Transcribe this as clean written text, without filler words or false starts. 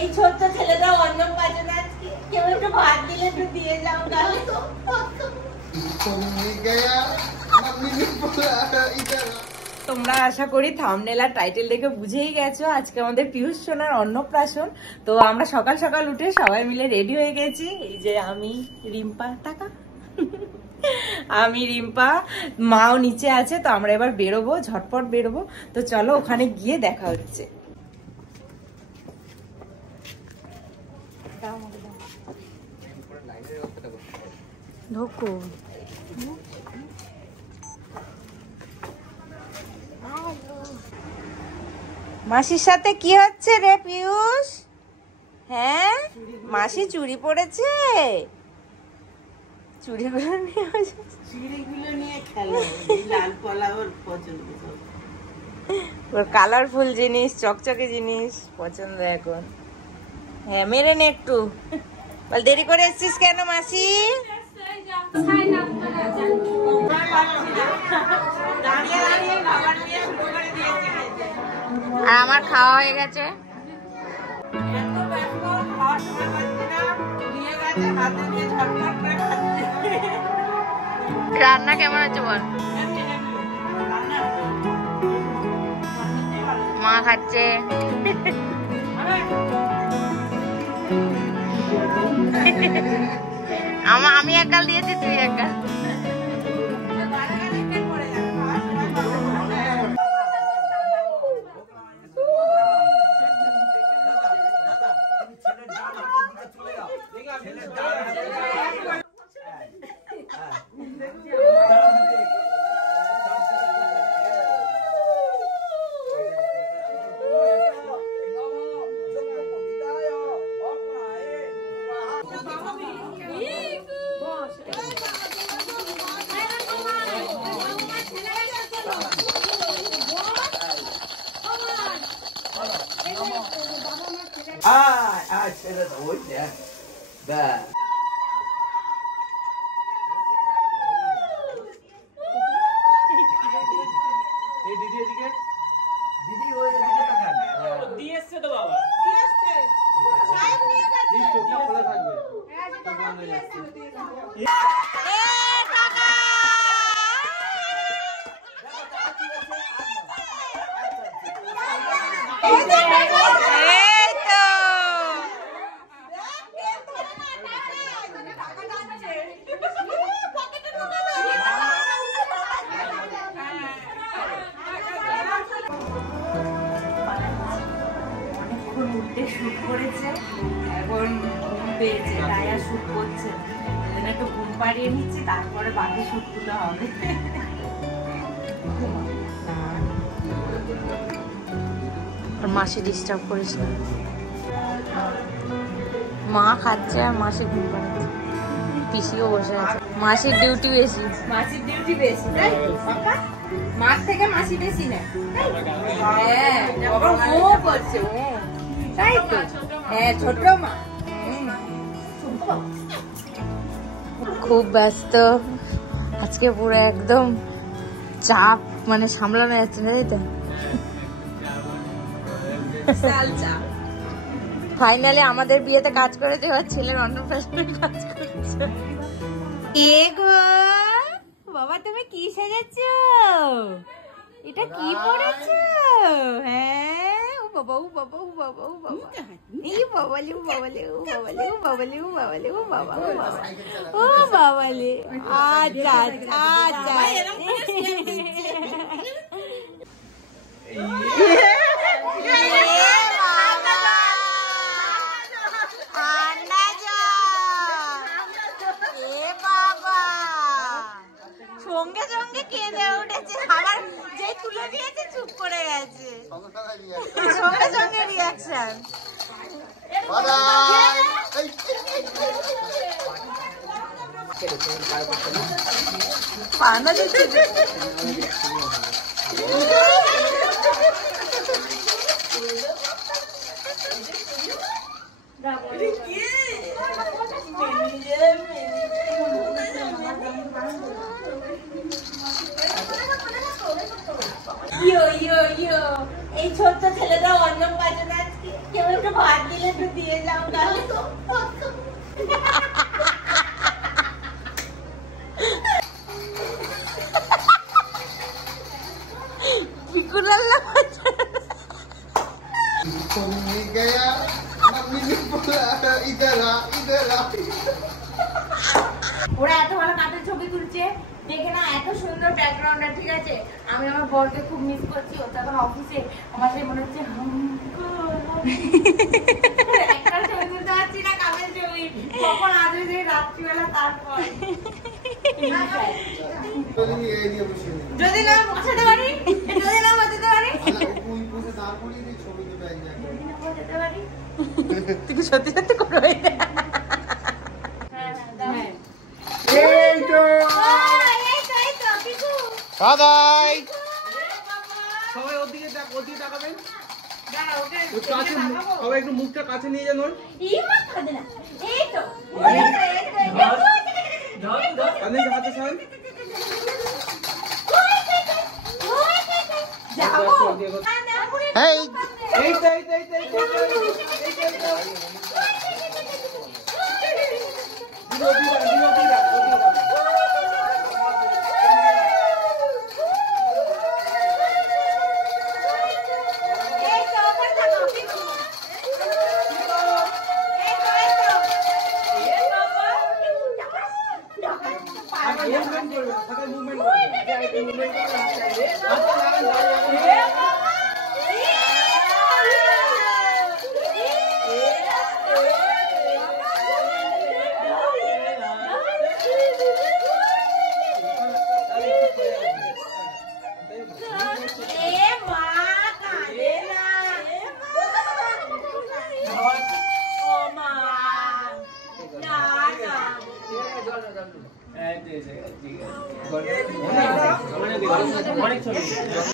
এই ছোট্ট ছেলেটা অন্যম পাচ্ছে না, কেউ একটু ভাত দিলে একটু দিয়ে যাও। তোমরা আশা করি থাম্বনেল আর টাইটেল দেখে বুঝেই গেছো আজকে আমাদের পিয়ুষ সোনার অন্নপ্রাশন। তো আমরা সকাল সকাল উঠে সবাই মিলে রেডি হয়ে গেছি। এই যে আমি রিম্পা, টাকা আমি রিম্পা, মাও নিচে আছে। তো আমরা এবার বেরোবো, ঝটপট বেরোবো। তো চলো ওখানে গিয়ে দেখা হচ্ছে। ঢোকো। মাসির সাথে কি হচ্ছে রে পিয়ুষ? হ্যাঁ, মাসি চুড়ি পড়েছে। চুড়িগুলো নিয়ে খেলো, লাল পলা ওর পছন্দ, কালারফুল জিনিস, চকচকে জিনিস পছন্দ এখন। হ্যাঁ, মেরে নে একটু। বল, দেরি করে এসছিস কেন মাসি? আর আমার খাওয়া হয়ে গেছে। রান্না কেমন আছে বল? মা খাচ্ছে। আমি এক গাল দিয়েছি, তুই এক গাল। ছেলে তো ওই দেখ। দিদি এদিকে, দিদি ওই দিয়ে এসছে তো বাবা, দিয়ে এসছে সাহেব নিয়ে গেছে, চোখটা খোলা থাকবে। হ্যাঁ, সেটা বন্ধ হয়ে যাচ্ছে। শুট করেছে, এখন ঘুম পেয়েছে, তাই আর শুট করছে না। একটু ঘুম পাড়িয়ে নিচ্ছি, তারপরে বাকি শুট গুলো হবে। মাসি ডিস্টার্ব করিস না। মা খাচ্ছে আর মাসি ঘুম পাড়াচ্ছে, পিসিও বসে আছে। মাসির ডিউটি বেশি, মাসির ডিউটি বেশি, তাই মার থেকে মাসি বেশি না। হ্যাঁ, ও করছে, তাই তো। হ্যাঁ, ছোট মা খুব ব্যস্ত আজকে, পুরো একদম চাপ, মানে সামলানো যাচ্ছে না, তাই তো। ফাইনালি আমাদের বিয়েতে কাজ করেছে, এবার ছেলের অন্নপ্রাশনে কাজ করেছে। এ গো বাবা, তুমি কি সেজেছ? এটা কি পড়েছো? হ্যাঁ, ও বাবা, ও বাবা, ও বাবা, ও বাবা, এই বাবালে, ও বাবালে, ও বাবালে, ও বাবালে, ও বাবালে, ও বাবা, ও বাবা, ও বাবালে। আচ্ছা আচ্ছা, সঙ্গে সঙ্গে কেঁদে উঠেছে, আবার যে তুলে দিয়েছে চুপ করে গেছে, সঙ্গে সঙ্গে রিয়াকশন। পানা দিচ্ছে। ইয়ো এই ছোট্ট ছেলেটা অঞ্জম বাজে না আজকে কেউ একটু ভাত দিলে একটু দিয়ে যাও গালে তো बिकुलल्ला मम्मी गया मम्मी ने बोला इधर आ ওরা এত ভালো কাপের ছবি তুলছে দেখে না এত সুন্দর ব্যাকগ্রাউন্ড আর ঠিক আছে আমি আমার বরকে খুব মিস করছি ও তখন অফিসে আমার সাথে মনে হচ্ছে একটা ছবি তুলতে পারছি না কাপের ছবি কখন আসবে যে রাত্রিবেলা তারপর যদি না বসাতে পারি তুমি সত্যি সত্যি করবে দাদাই সবাই ওদিকে তাকাবেন সবাই একটু মুখটা কাছে নিয়ে যান হাতে সান অনেক ছবি